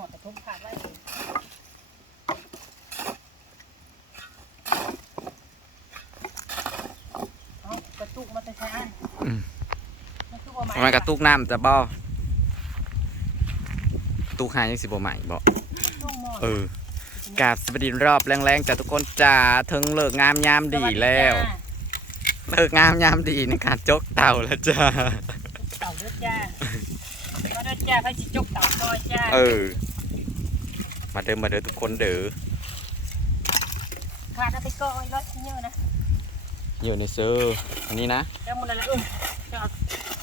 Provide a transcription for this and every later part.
หมดแต่ทุ่มขาดไว้เอากระตุกมาแต่ช้าอืมมันคือว่าไม้มันกระตุกน้ำจะบ่ตุกหายังสิบ่ใหม่บ่ช่วงหมดเออกราบสวัสดีรอบแรงๆจากทุกคนจ้าถึงเลิกงามยามดีแล้ว เลิกงามยามดีในการจกเต่าแล้วจ้า เต่าเลือดจ้าก็เลือดจ้าพระชิจกเต่าซอยจ้า เออ มาเดินมาเดินทุกคนเด้อขาดเอาไปก่อนร้อยชิ้นเยอะนะอยู่ในเซอร์อันนี้นะแล้วมันอะไรเออจะเอา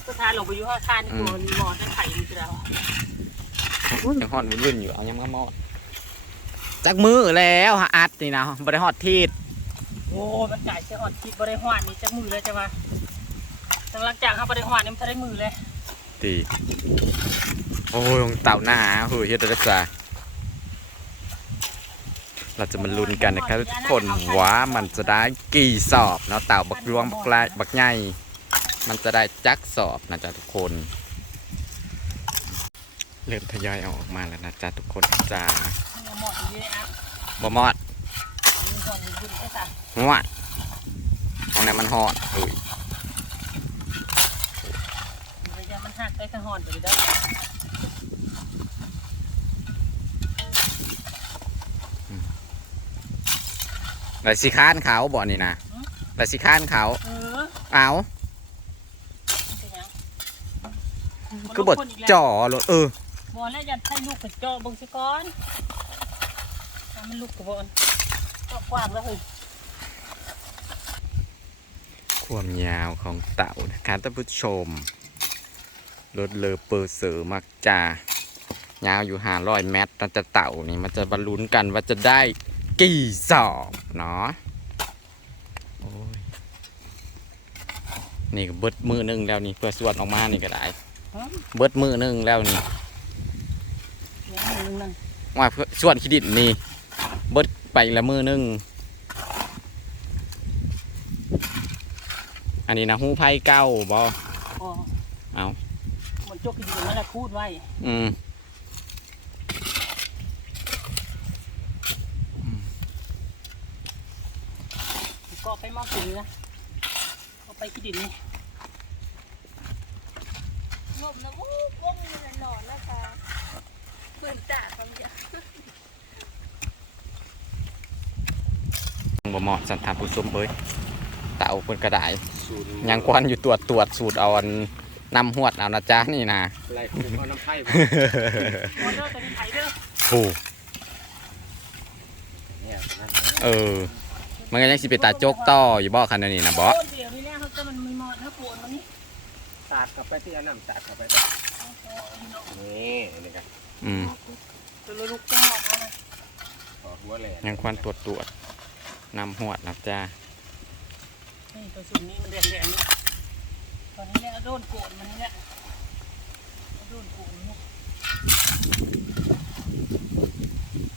ตัวทานลงไปอยู่ห้าทานนี่ตัวหมอนนั่นไข่มันจะเอายังฮอดวุ่นๆอยู่เอายังก็มอดจักมือแล้วฮะอัดนี่นะบ่ได้ฮอดทีดโอ้มันจ่ายเสียหอดคิดบริหวานนี่จะมือเลยจะมาตั้งหลังจากเขาบริหวานนี่มันจะได้มือเลยตีโอ้ยเต่าหน้าเฮ้ยเฮ็ดได้ซะ เราจะมาลุ้นกันนะครับทุกคนว่ามันจะได้กี่สอบเนาะเต่าบักรวงบักลายบักใหญ่มันจะได้จักสอบนะจ๊ะทุกคน เริ่มทยอยเอาออกมาแล้วนะจ๊ะทุกคนจ้ามันหมดอยู่เลยอะบ่มอดหัวตรงนั้นมันหอดเฮ้ยมันหักไปข้างหอนไปเลยได้ อไรสิค้านเขาบ่นี่นะไรสิค้านเขาเออเอามันเป็นหยังคือบดจ่อรถเออบอลแล้วยันให้ลูกกับจ่อเบิ่งสิก่อนให้มันลูกกับบอลจ่อกว้างแล้วเฮ้ยความยาวของเต่านะครับท่านผู้ชม รถเลอเปอร์เสือมักจะยาวอยู่ห้าร้อยเมตรน่าจะเต่านี่มันจะบรรลุนกันว่าจะได้ กี่สอบเนาะโอ้ยนี่ก็เบิดมือหนึงแล้วนี่เพื่อสวดออกมานี่ก็ได้เบิดมือหนึงแล้วนี่ว่าเพื่อส่วนครดิตนี่เบิดไปละมือหนึงอันนี้นะหูไพ่เก้าบอเอาหมดจกกินอยู่นั่นแหละคูดไว้ อืม ก็ไปมอบถึงนะก็ไปขี้ดินนี่งบนะอู้ก้มมันหนอนนะคะเพื่อนจ่าคำเดียวบ่เหมาะสันทานผู้ชมเบ้ยเต่าเพิ่นกระไดยังควันอยู่ตรวจตรวจสูตรเอาอันนำหวดเอานะจ๊ะนี่นะไรคุมเอาน้ำไผ่มอเตอร์ตัวนี้ไถเด้อโอ้เนี่ยนั่นเออ มันก็ยังสิไปตาโจกต่ออยู่บ่คันนี้นะบ่โอนเดียวนี่แหละเขาจะมันมีมอดนะปวดมันนี่สาดกลับไปที่อันน้ำสาดกลับไปนี่นี่กันอืมตัวลูกจังหวะนะขอหัวแหลยังควันตรวจตรวจนำหวดนะจ๊ะนี่ตัวสุ่มนี้มันแดงๆนี่ตอนนี้เนี่ยโดนโกนมันนี่แหละโดนโกนนี่โอ้ยยังเชื่อเชื่อโอ้ยยังอยู่ครึ่งหนึงเนาะย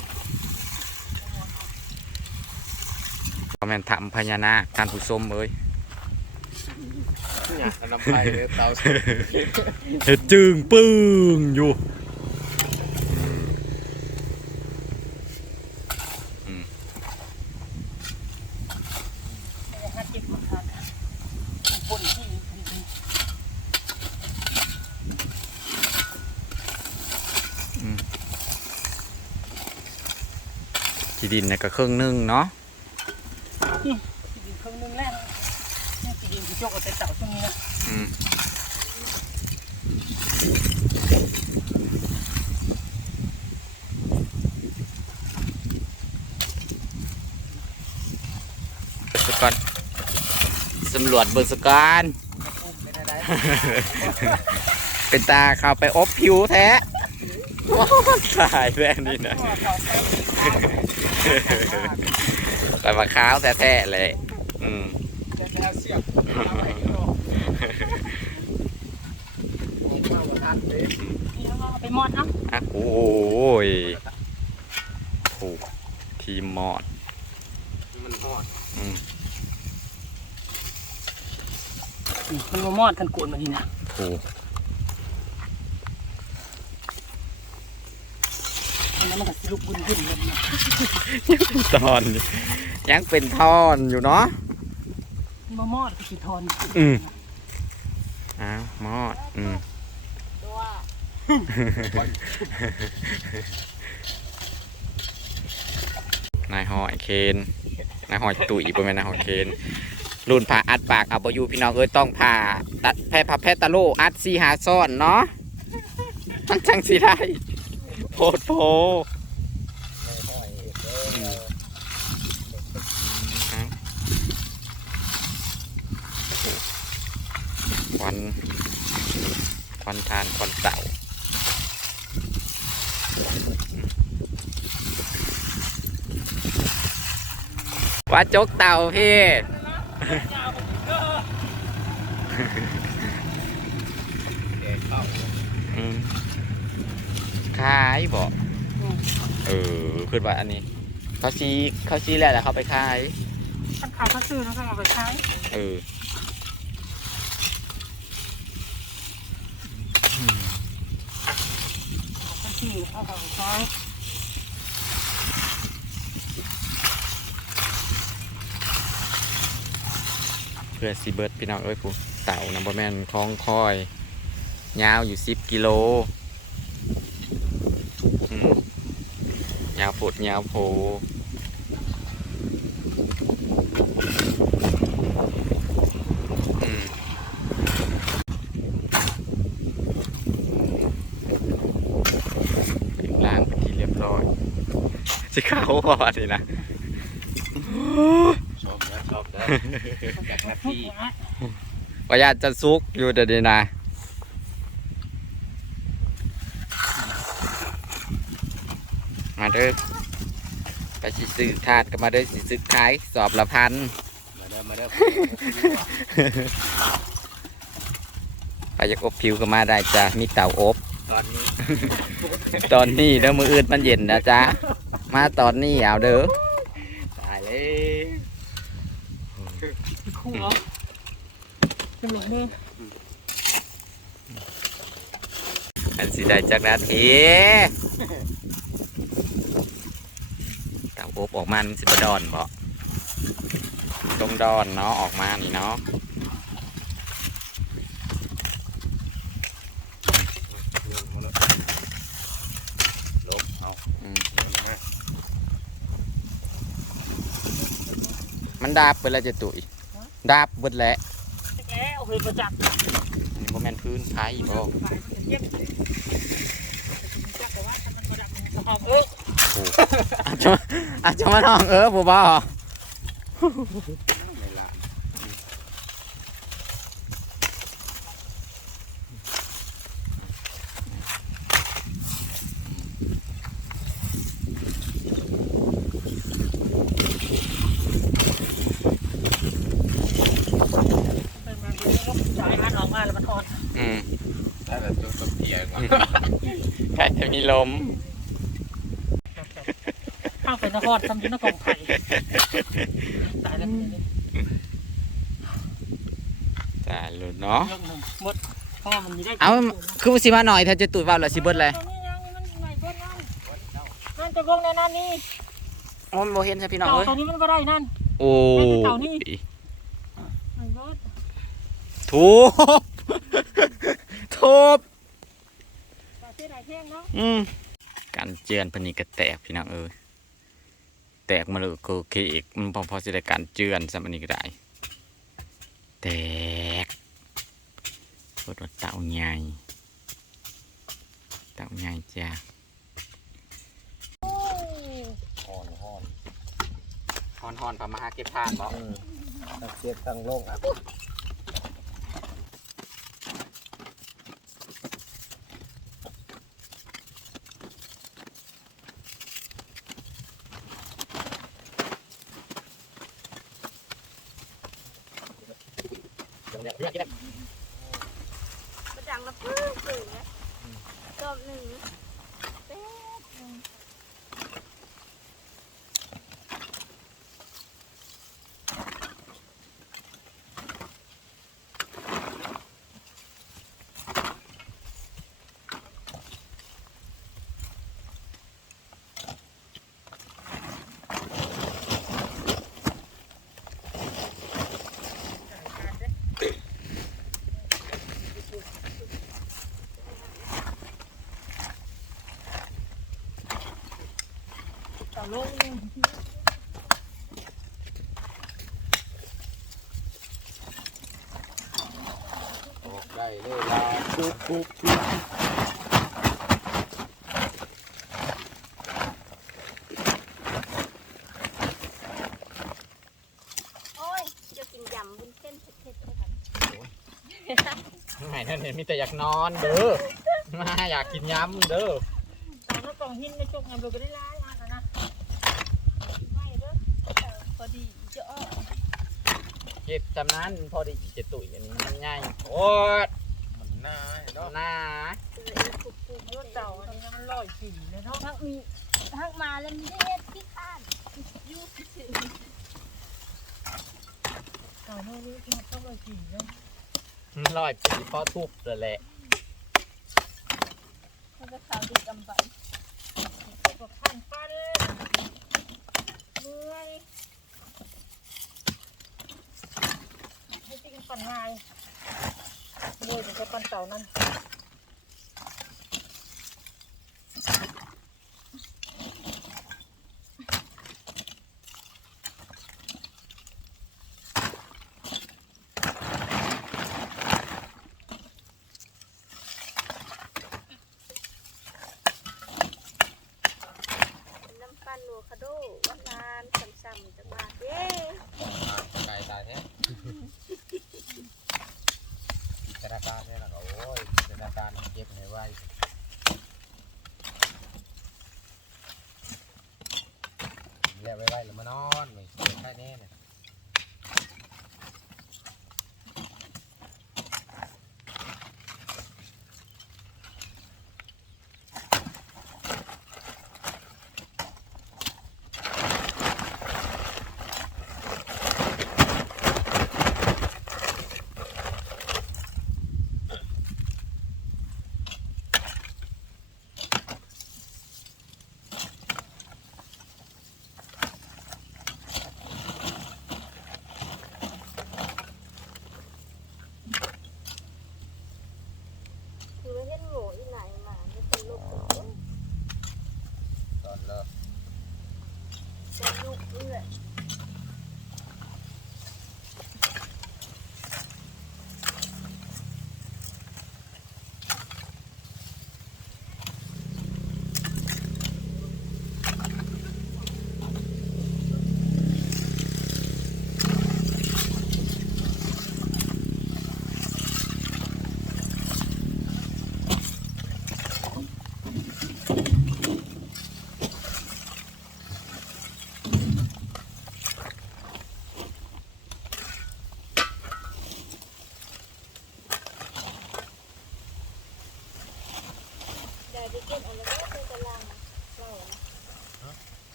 ก็แม่นทำพญานาคการผู้ชมเอ้ยเนี่ยน้ำไผ่เลยเตาเห็ดจึงปึ้งอยู่หัดเก็บมันขาดปนที่ที่ดินเนี่ยก็ครึ่งหนึงเนาะ ดินเครื่องนึงแล้ว นี่ดินที่โจกเอาแต่เต่าช่วงนี้นะอืมเบิ่งสก่อนสำรวจเบิ่งสก่อนเป็นอะไรเป็นตาเข้าไปอบผิวแท้ตายแน่นี่นะตัวเขาแซ่บอีกข้าวแต่มาขาวแท้ๆเลย อืม ไว้ที่โลกข้าวทัดเลยนี่แล้วก็เอาไปมอดเอ้าอะโอ้ยถูกทีมมอด มันทอดอืมมันมามอดกันโกนมานี่นะถูกอันนั้นมันก็สิลุกบุญบุญเลยนะตอนอยู่ยังเป็นท่อนอยู่เนาะ มมามอดก็สิทอนอืมอ้าวมอด อืมตัวนายหอยเคนนายหอยตุ๋ยบ่แม่นนายหอยเคนรุ่นผ่าอัดปากเอาบอยู่พี่น้องเอ้ยต้องผ่าตัดแพร่พับแพร่ตะโลอัดซีหาซ่อนเนาะมันจังสิได้โพดโพเอาควันค วันทานควันเต่าว่าจกเต่าพี่แกงข้าวอืมขายบอกเออคือว่าอันนี้เขาชี้เขาชี้แล้วแล้วเขาไปขายท่านขาวเขาซื้อแล้วก็เอาไปใช้เออ เอาไปใช้เพื่อซีเบิร์ดพี่น้องเอ้ยผู้เต่านะบ่แม่นคล้องคอย ยาวอยู่สิบกิโลยาวฝุดยาวโพอืมถึงล้างเป็นที่เรียบร้อย สิเข้าพอดีนะชอบนะชอบนะจากนาทีว่าญาติจะซุกอยู่เดี๋ยวนี้นะมาเด้อไปสิซื้อถาดก็มาเด้อสิซื้อขายสอบละพันมาเด้อมาเด้อไปอยากอบผิวก็มาได้จ้ะมีเตาอบ ตอนนี้ ตอนนี้เด้อมืออื่นมันเย็นนะจ๊ะ มาตอนนี้เอาเด้อตายเลยคู่เอาจะหลงมืออันสิได้จากนาทีเตาอบออกมามันสิบดอนบ่ตรงดอนเนาะออกมานี่เนาะ ลบเอา อืม เดี๋ยวนะ มันดาบเบิดแล้วจะตุ๋ยดาบเบิดแล้วแล้วเอาไปประจับอันนี้โมแมนพื้นไผ่บ่เจ็บจับแต่ว่าถ้ามันประดับมันหอมเอออาจจะอาจจะมาน้องเออผู้บ่ ไม่ละ เป็นมันเป็นลูกจ่ายมันออกมาแล้วมันทอด อืม ถ้า แต่ตัวตัวเตียงใครจะมีลมข้างเป็นนครทำอยุนกองไผ่ตายแล้วเนี่ยจ่ายหลุดเนาะเรื่องหนึ่งหมดเพราะว่ามันมีได้เอาคือสิมาหน่อยถ้าจะตุ๋ยว่าเหรอสิเบิดเลยตรงนี้ยังมันใหม่เพิ่นนั่นนั่นจะลงในนั่นนี่อ๋อมันบ่เห็นใช่พี่น้องเต่าเอ้ยตัวนี้มันก็ได้นั่นโอ้เต่านี่ใหม่เบิดทุบ อืมการเจือนเพนนีก็แตกพี่น้องเอ้ยแตกมาเลยก็เคอีกมันพอพอสิได้การเจือนซะมันนี้ก็ได้ แตกรถว่าเต่าใหญ่เต่าใหญ่จ้าห่อนห่อนฮอนฮอนพามาหาเก็บทานบ่ตั้งเสียบตั้งโลกอะ เนี่ยเพื่อนกินได้ประดังละปื้อปื้อนะรอบหนึ่ง ลงออกได้เลยลาปุ๊บปุ๊บปุ๊บโอ้ยจะกินยำบุญเส้นเผ็ดๆเลยค่ะไม่นั่นเนี่ยมีแต่อยากนอนเด้อมาอยากกินยำเด้อต่าแล้วกองหินในจุกงานเราไปได้ร้ายมากนะ ไม่เด้อเออพอดีจะอ้อ เก็บจำนั้นพอดีเจ็ดตุ๋ยอันนี้มันง่ายโอ้ยมันน่าเนาะหน้าตัวเองปลูกปลูกรถเต่าอันนี้มันลอยสีเลยเนาะทักมีทักมาแล้วมีเฮ็ดที่ข้านอยูสิเต่าเมื่อนี้ที่มันต้องลอยสีเนาะลอยปีพอทุบเลยแหละมันจะขาวดีกำบันก็ขั้นปั้นเมื่อยให้จริ งปั่นง่ายโดยจะปันเต่านั่น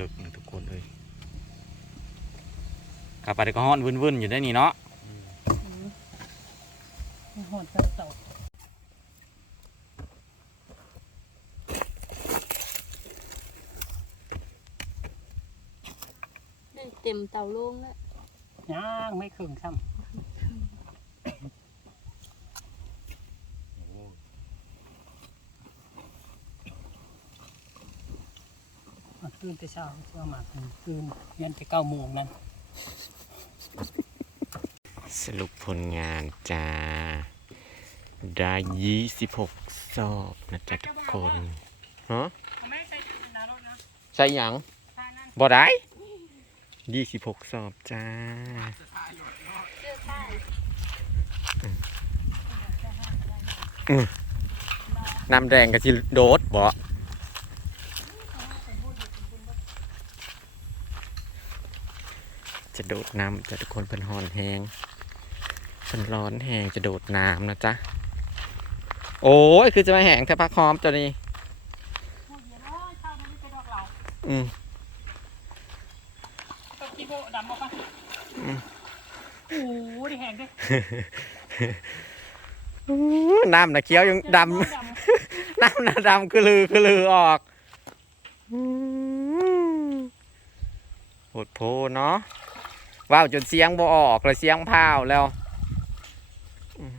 ลึกๆนะทุกคนเลยกลับไปก็ห้อนวุ่นๆอยู่ได้นี่เนาะหอนเต่าเต่าเต็มเตาโล่งแล้วย่างไม่ครึ่งซ้ำมาตื่ นแต่เช้าเช้ามาตื่นยันไปเก้าโมงนั่นสรุปผลงานจ้า ได้ยี่สิบหกสอบนะจ๊ะทุกคนฮะไม่ใช่นารถนะใช่หยังท่านั่นบ่ได้ยี่สิบหกสอบจ้า เสื้อผ้าน้ำแดงกับชิโดดบ่ จะโดดน้ำจะทุกคนเป็นหอนแหงเป็นร้อนแหงจะโดดน้ำนะจ๊ะ โอ้ยคือจะมาแหงแทพักหอมตัวนี้พูดเยอะเลยเช้ามันไม่เป็นดอกเราอืมตบกีโบดำมาปะอืมโอ้โหดิแหงด้วยอู้น้ำนะเคี้ยวยังดำน้ำนะดำคือลือคือลือออกอืมโหดโพเนาะ ว้าวจนเสียงบ่ออกเลยเสียงพาวแล้วอืม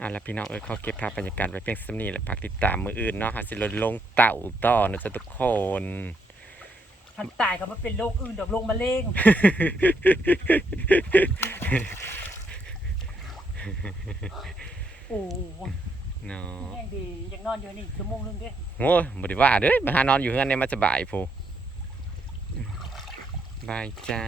อะแล้วพี่น้องเอ้ยเขาเก็บภาพบรรยากาศไว้เพียงสำนีแหละพักติดตามมืออื่นเนาะหาสิลดลงเต่าต่อนะจ๊ะทุกคนทันตายก็มันเป็นโรคอื่นดอกโรคมะเร็งโอ้โหเนาะแห้งดียังนอนอยู่นี่ชั่วโมงนึงเด้โอ้ยบ่ได้ว่าเด้อมาหานอนอยู่เฮือนเนี่ยมาสบายพู บายจ้า